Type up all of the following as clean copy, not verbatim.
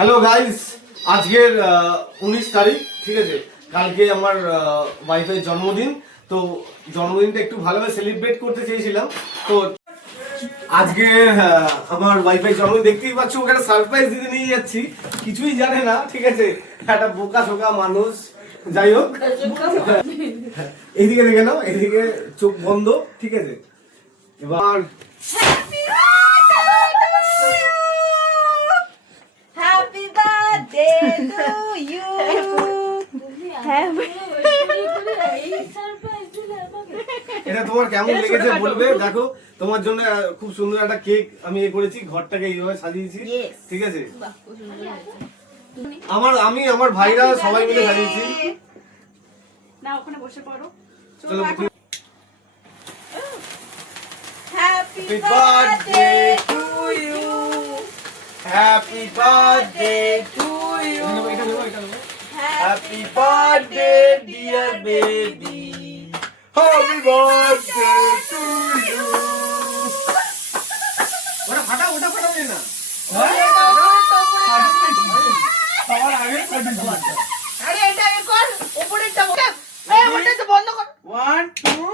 Hello guys, আজকের 19 তারিখ, ঠিক আছে। কালকে আমার ওয়াইফের জন্মদিন, তো জন্মদিনটা একটু ভালোভাবে সেলিব্রেট করতে চেয়েছিলাম। তো আজকে আমার ওয়াইফের জন্মদিন, দেখতেই পাচ্ছ, ওকে একটা সারপ্রাইজ দিতে নিয়ে যাচ্ছি। কিছুই জানে না, ঠিক আছে, একটা বোকা শোকা মানুষ। যাই হোক, এইদিকে দেখে নাও, এইদিকে চোখ বন্ধ, ঠিক আছে। এবার Happy birthday to you. এটা তোমার কেমন লেগেছে বলবে। দেখো, তোমার জন্য খুব সুন্দর একটা কেক আমি করেছি, ঘরটাকে এইভাবে সাজিয়েছি, ঠিক আছে। আমার ভাইরা সবাই মিলে সাজিয়েছি। না, ওখানে বসে পড়ো। চলো। Happy birthday to you. Happy birthday to you. এটা দেবো, এটা দেবো। Happy birthday, dear baby. Happy birthday to you. ওটা ফাটাও না। সবার আগে কাটি দিলাম। আরে এটা এ কর, উপরেরটা বল। এই ওটা তো বন্ধ কর। 1 2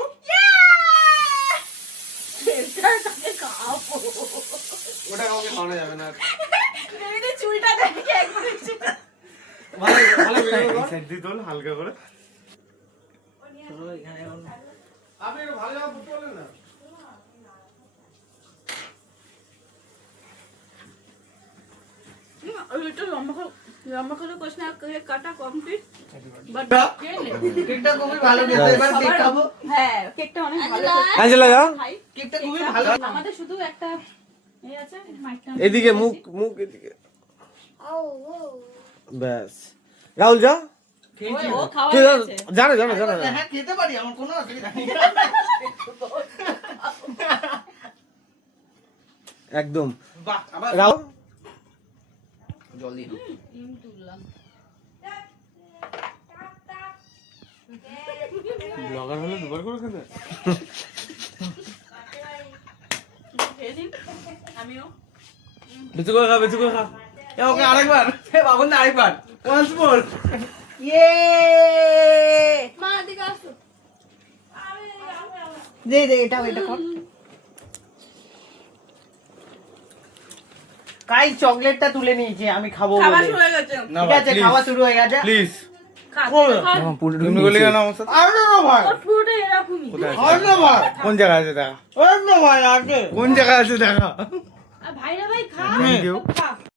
এটাকে কাঁপো। ওটা কাউকে খাওয়ানো যাবে না। বেবিদের চুলটা দেখে একবার এসে ভালো ভিডিও কর। সেট দি তোল হালকা করে। আপনি একটু ভালো জায়গা করতে পারলেন না। ওইটা লম্বা করে কোশ না কাটা কমপ্লিট। বাট কেকটা খুবই ভালো খেতে। এবার কেক খাবো। হ্যাঁ, কেকটা অনেক ভালো। আঞ্জেলা যাও। খাই। কেকটা খুবই ভালো। আমাদের শুধু একটা এই আছে মাইকটা। এদিকে মুখ এদিকে। ব্যাস, রাহুল যা। খেয়েছি। ও খাওয়া তুই গেছে। জানো। হ্যাঁ খেতে পারি, আমার কোনো অসুবিধা নেই। একদম। বাহ, আবার রাহুল জল দিন। তুললাম। ব্লগার হলে দুবার করে খেতে। খেয়ে দিন। আমিও। বেশি করে খা। এ ওকে আরেকবার। এ বাবন দা আরেকবার। Once more. ইয়ে! মা দিকে আসো। দে এটা কর। কাই চকলেটটা তুলে নিয়েছে, আমি খাবো খাবার বলে। শুরু হয়ে গেছে। ঠিক আছে, খাওয়া শুরু হয়ে গেছে। প্লিজ। তুমি বলে কেন আমার সাথে? আরে না ভাই। ওর পুরোটা এরকমই। আরে না ভাই। কোন জায়গায় আছে দেখা? আরে না ভাই, আগে। কোন জায়গায় আছে দেখা? আর ভাইরা ভাই খা। Thank you. খা।